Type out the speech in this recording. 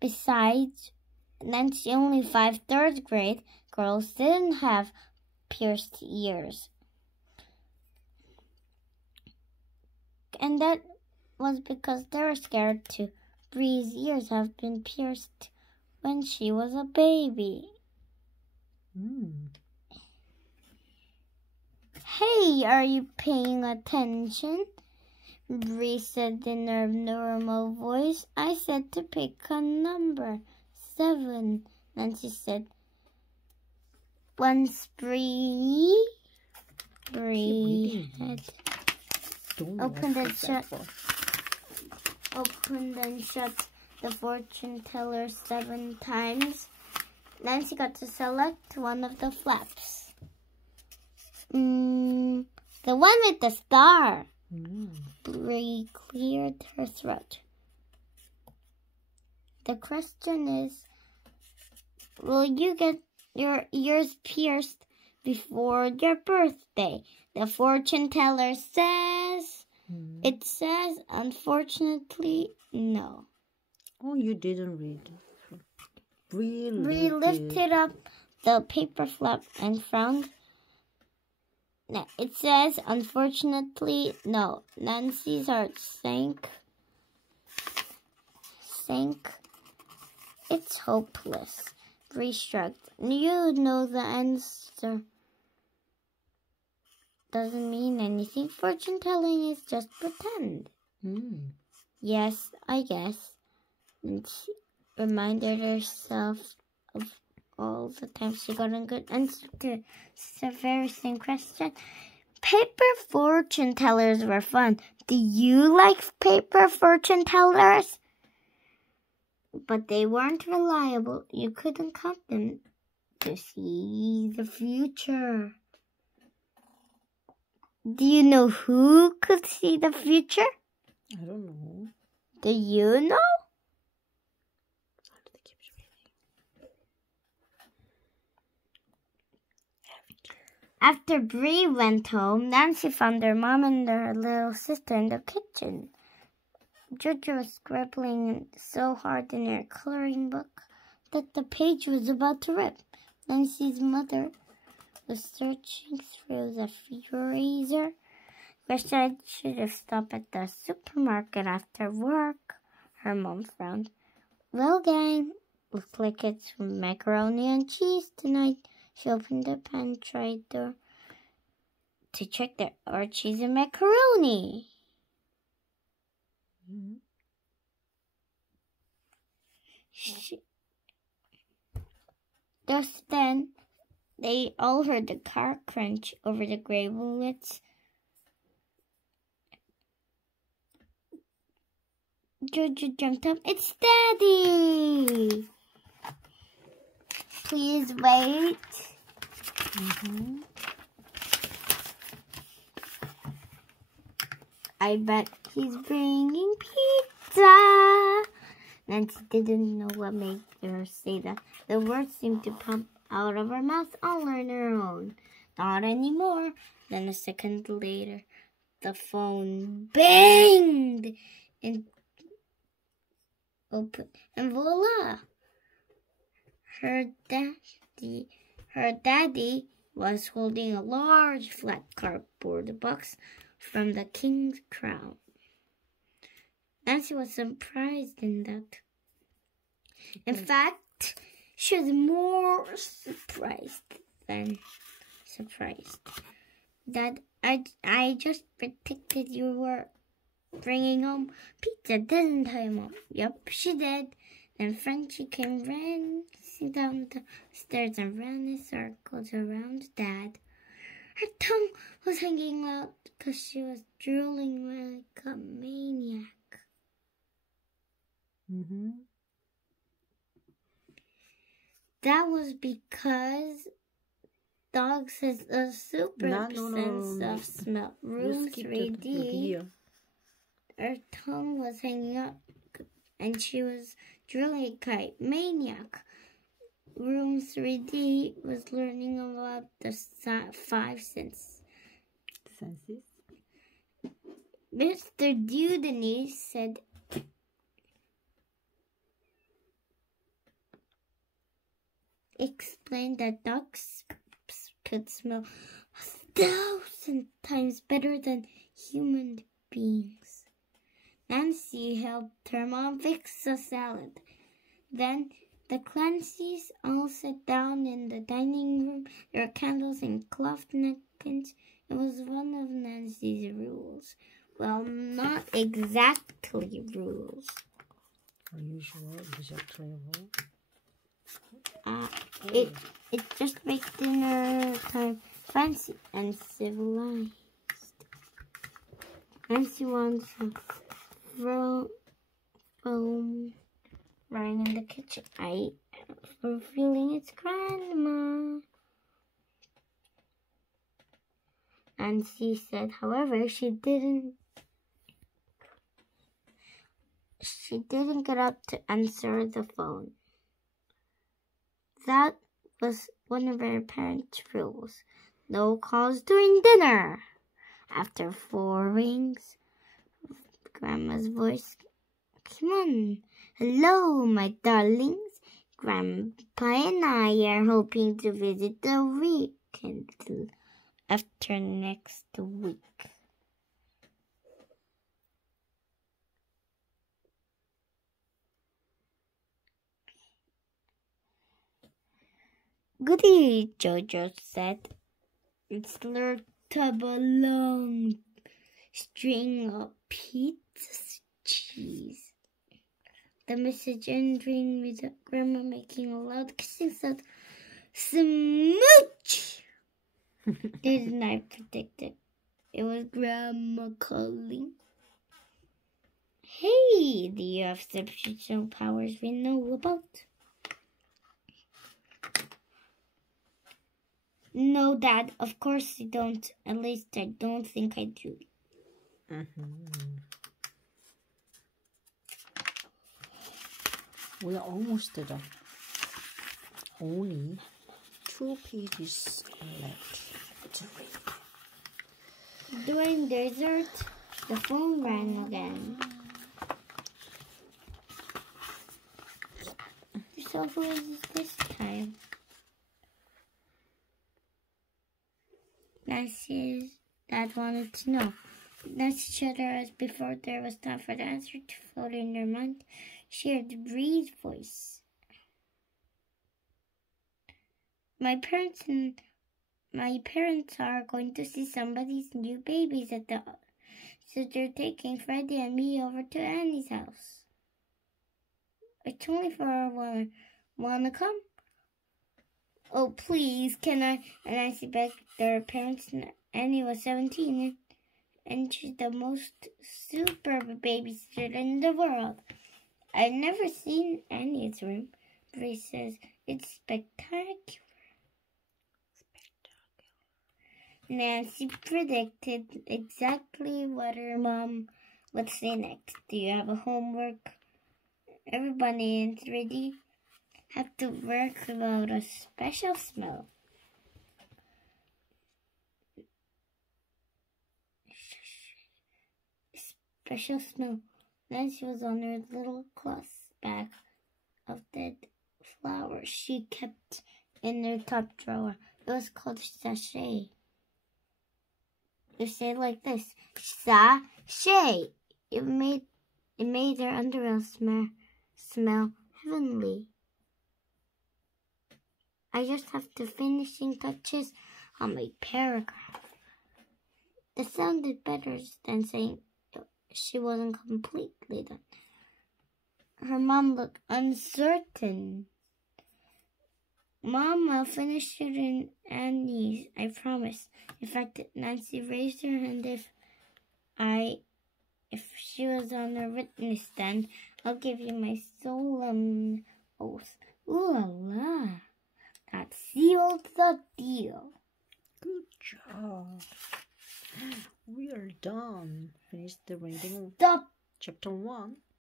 Besides, Nancy, only 5 third grade girls didn't have pierced ears. And that was because they were scared to Bree's ears have been pierced when she was a baby. Hey, are you paying attention? Bree said in her normal voice. I said to pick a number 7. Nancy said. Once Bree had opened and shut the fortune teller 7 times, Nancy got to select one of the flaps. The one with the star. Bree cleared her throat. The question is, will you get your ears pierced before your birthday? The fortune teller says. It says, unfortunately, no. Oh, you didn't read. Bree lifted up the paper flap and frowned. It says, unfortunately, no. Nancy's heart sank. It's hopeless. Bree shrugged. You know the answer doesn't mean anything. Fortune telling is just pretend. Yes, I guess. And she reminded herself of all the times she got a good answer to the very same question. Paper fortune tellers were fun. Do you like paper fortune tellers? But they weren't reliable. You couldn't count them to see the future. Do you know who could see the future? I don't know. Do you know? After Bree went home, Nancy found her mom and her little sister in the kitchen. Georgia was scribbling so hard in her coloring book that the page was about to rip. Nancy's mother was searching through the freezer. Wish I should have stopped at the supermarket after work. Her mom frowned. Well, gang, looks like it's macaroni and cheese tonight. She opened the pantry door to check there are cheese and macaroni. Just then, they all heard the car crunch over the gray bullets. Georgia jumped up. It's Daddy! Please wait. I bet he's bringing pizza. Nancy didn't know what made her say that. The words seemed to pop out of her mouth all on her own. Not anymore. Then a second later, the phone banged and opened, and voila! Her daddy was holding a large flat cardboard box from the King's Crown. Nancy was surprised in that. In fact, she was more surprised than surprised. Dad, I just predicted you were bringing home pizza, didn't I, Mom? Yep, she did. Then Frenchie came racing down the stairs and ran in circles around Dad. Her tongue was hanging out because she was drooling like a maniac. That was because dogs has a super sense of smell. Room 3D. Her tongue was hanging up and she was drooling like a maniac. Room 3D was learning about the 5 senses. Mr. Dudney said, explained that ducks could smell 1,000 times better than human beings. Nancy helped her mom fix a salad. Then the Clancys all sat down in the dining room. There were candles and cloth napkins. It was one of Nancy's rules. Well, not exactly rules. Are you sure exactly what? It just makes dinner time fancy and civilized. Nancy wants a foam running in the kitchen. I have a feeling it's Grandma. Nancy said, however, she didn't get up to answer the phone. That was one of her parents' rules. No calls during dinner. After 4 rings, Grandma's voice came on. Hello, my darlings. Grandpa and I are hoping to visit the weekend after next week. Goody, Jojo said. It slurped up a long string of pizza cheese. The message ending with Grandma making a loud kissing sound. Smooch! Didn't I predict it? It was Grandma calling. Hey, do you have special powers we know about? No, Dad, of course I don't. At least I don't think I do. We are almost done. Only 2 pages left to read. During dessert, the phone rang again. So who is this time? Nancy's dad wanted to know. Nancy shuddered as before there was time for the answer to float in her mind. She heard Bree's voice. My parents are going to see somebody's new babies at the... So they're taking Freddie and me over to Annie's house. It's only for a while. Wanna come? Oh, please, can I? And Nancy begged their parents. Annie was 17, and she's the most superb babysitter in the world. I've never seen Annie's room. Bree says it's spectacular. Nancy predicted exactly what her mom would say next. Do you have a homework? Everybody in 3D have to work about a special smell. Special smell. Nancy was on her little cloth bag of dead flowers she kept in her top drawer. It was called sachet. You say it like this, sachet. It made her underwear smell heavenly. I just have the finishing touches on my paragraph. It sounded better than saying she wasn't completely done. Her mom looked uncertain. Mom, I'll finish it in Annie's, I promise. In fact, Nancy raised her hand if she was on the witness stand. I'll give you my solemn oath. Ooh la la. That sealed the deal. Good job. We are done. Finished the reading of Stop. Chapter 1.